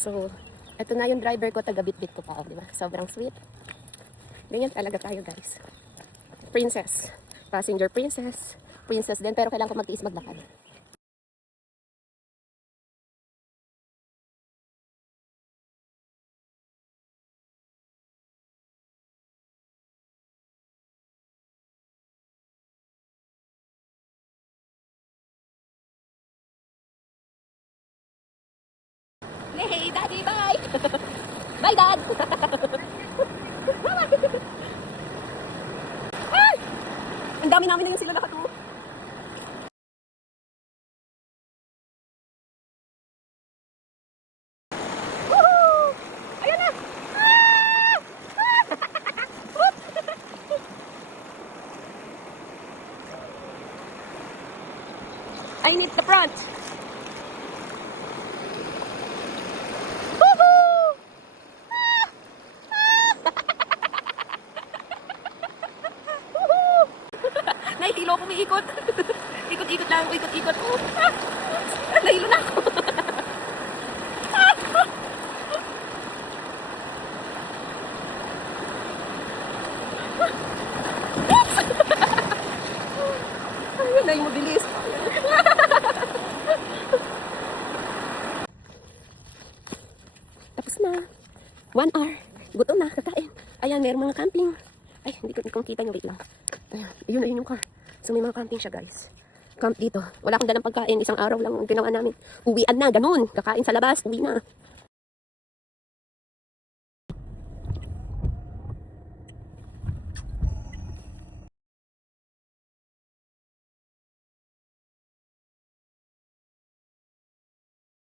So, eto na yung driver ko, taga-bit-bit ko pa, oh, di ba? Sobrang sweet. Ganyan talaga tayo, guys. Princess. Passenger princess. Princess din, pero kailangan ko magtiis maglakad. Hey, Daddy, bye! Bye, Dad! Ay! Ang dami namin na yun sila nakatu. Woohoo! Ayan na! Ah! I need the front. Woohoo! Woohoo! Nahihilo ko, umiikot. Ikot-ikot lang, ikot-ikot. Nahilo na ako. Ayun na yung mabilis. Tapos na. 1 hour. Gutom na, kakain. Ayan, mayroong mga camping. Ay, hindi ko kita nyo. Wait lang. Ayan, ayun yung car. So, may mga camping siya, guys. Camp dito. Wala akong dalang pagkain. Isang araw lang ang ginawa namin. Uwian na, ganun. Kakain sa labas, uwi na.